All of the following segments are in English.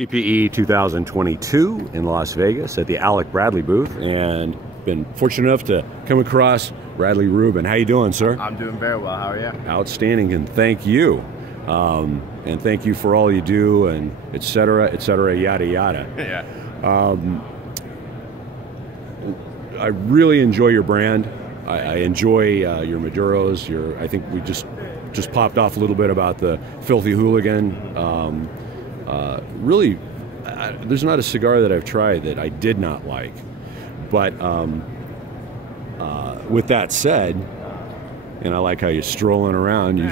TPE 2022 in Las Vegas at the Alec Bradley booth, and been fortunate enough to come across Bradley Rubin. How you doing, sir? I'm doing very well. How are you? Outstanding, and thank you. And thank you for all you do, and et cetera, yada, yada. Yeah. I really enjoy your brand. I enjoy your Maduros. I think we just popped off a little bit about the Filthy Hooligan. Really, there's not a cigar that I've tried that I did not like. But with that said, and I like how you're strolling around. You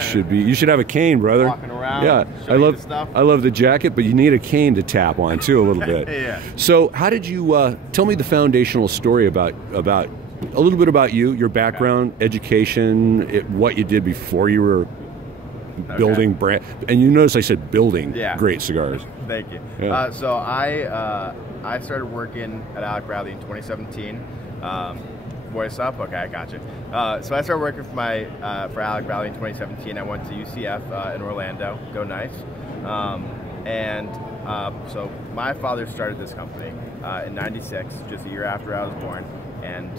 should have a cane, brother. Walking around. Yeah, I love the jacket, but you need a cane to tap on too a little bit. Yeah. So, how did you tell me the foundational story about a little bit about you, your background, education, what you did before you were building brand, and you notice I said building great cigars. Thank you. Yeah. So I started working at Alec Bradley in 2017. Voice up? Okay, I got you. So I started working for Alec Bradley in 2017. I went to UCF in Orlando. Go Knights. So my father started this company in '96, just a year after I was born. And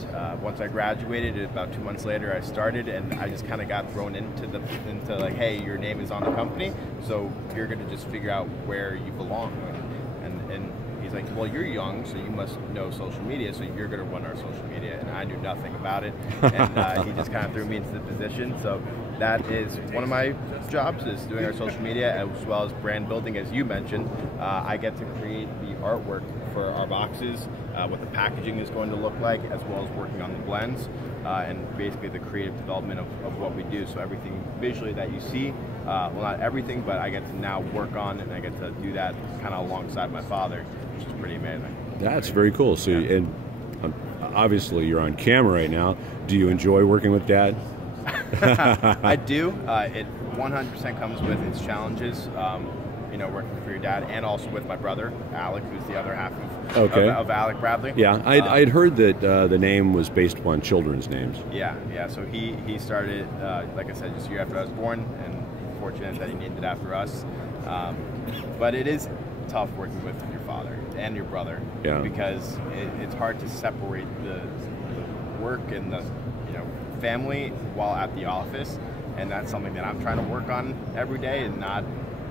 once I graduated, about 2 months later, I started, and I just kind of got thrown into like, hey, your name is on the company, so you're going to just figure out where you belong. And he's like, well, you're young, so you must know social media, so you're going to run our social media. And I knew nothing about it, and he just kind of threw me into the position. So that is one of my jobs, is doing our social media as well as brand building, as you mentioned. I get to create the artwork for our boxes, what the packaging is going to look like, as well as working on the blends, and basically the creative development of what we do. So everything visually that you see, well, not everything, but I get to now work on, and I get to do that kind of alongside my father, which is pretty amazing. That's very cool. So, and obviously you're on camera right now. Do you enjoy working with Dad? I do. It 100% comes with its challenges. You know, working for your dad, and also with my brother, Alec, who's the other half of Alec Bradley. Yeah, I'd heard that the name was based upon children's names. Yeah. So he started, like I said, just a year after I was born, and fortunate that he named it after us. But it is tough working with your father and your brother, because it's hard to separate the work and the family while at the office, and that's something that I'm trying to work on every day, and not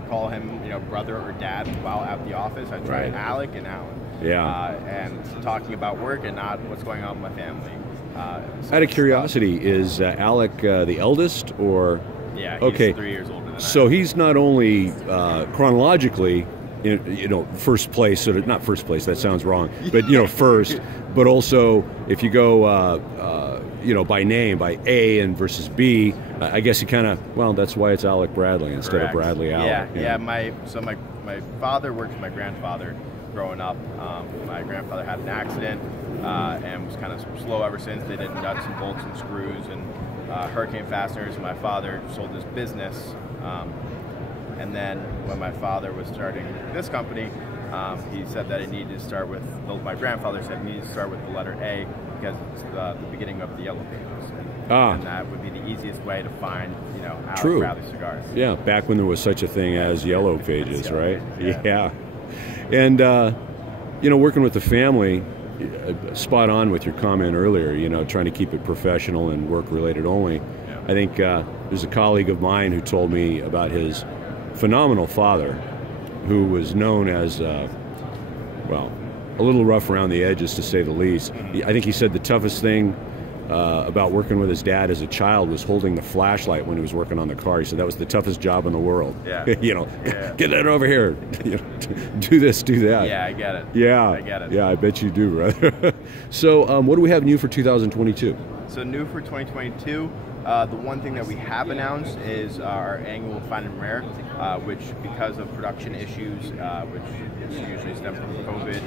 call him brother or dad while at the office. I try Alec and Alan. And talking about work and not what's going on with my family. Out of curiosity, is Alec the eldest, or? Yeah, he's 3 years older than I am. So he's not only chronologically first place, sort of, not first place, that sounds wrong, but first, but also if you go by name, by A and versus B, I guess you kind of, well, that's why it's Alec Bradley instead of Bradley Alec. Yeah. My father worked with my grandfather growing up. My grandfather had an accident and was kind of slow ever since. They did nuts and bolts and screws and hurricane fasteners. My father sold his business, and then when my father was starting this company, he said that it needed to start with, my grandfather said it needed to start with the letter A, because it's the beginning of the Yellow Pages. And that would be the easiest way to find, Alec Bradley cigars. Yeah, back when there was such a thing as Yellow Pages, right? Yeah. And, working with the family, spot on with your comment earlier, trying to keep it professional and work-related only. Yeah. I think there's a colleague of mine who told me about his phenomenal father, who was known as, a little rough around the edges, to say the least. I think he said the toughest thing about working with his dad as a child was holding the flashlight when he was working on the car. He said that was the toughest job in the world. Yeah. Get that over here. Do this, do that. Yeah, I get it. Yeah. I get it. Yeah, I bet you do, brother. So what do we have new for 2022? So new for 2022, the one thing that we have announced is our annual Fine and Rare, which, because of production issues, which usually stem from COVID,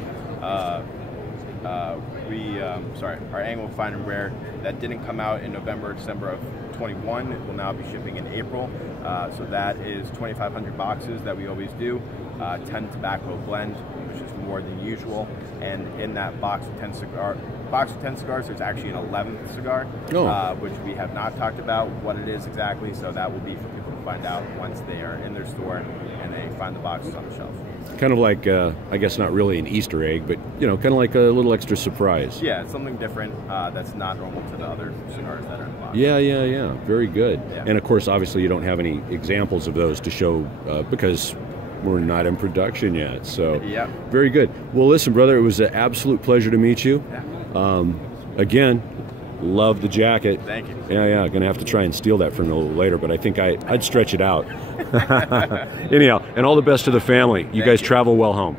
our annual Fine and Rare that didn't come out in November or December of 21 will now be shipping in April. So that is 2,500 boxes that we always do, 10 tobacco blend, which is more than usual, and in that box of 10 cigars, there's actually an 11th cigar, which we have not talked about what it is exactly, so that will be for people to find out once they are in their store and they find the boxes on the shelf. kind of like I guess not really an Easter egg, but you know, kind of like a little extra surprise. Yeah, it's something different that's not normal to the other cigars that are in the box. Yeah. Very good. Yeah. And of course, obviously, you don't have any examples of those to show because we're not in production yet. So, yeah. Very good. Well, listen, brother, it was an absolute pleasure to meet you. Yeah. Again, love the jacket. Thank you. Yeah. Gonna have to try and steal that from you a little later, but I think I'd stretch it out. Anyhow, and all the best to the family. You guys travel well home.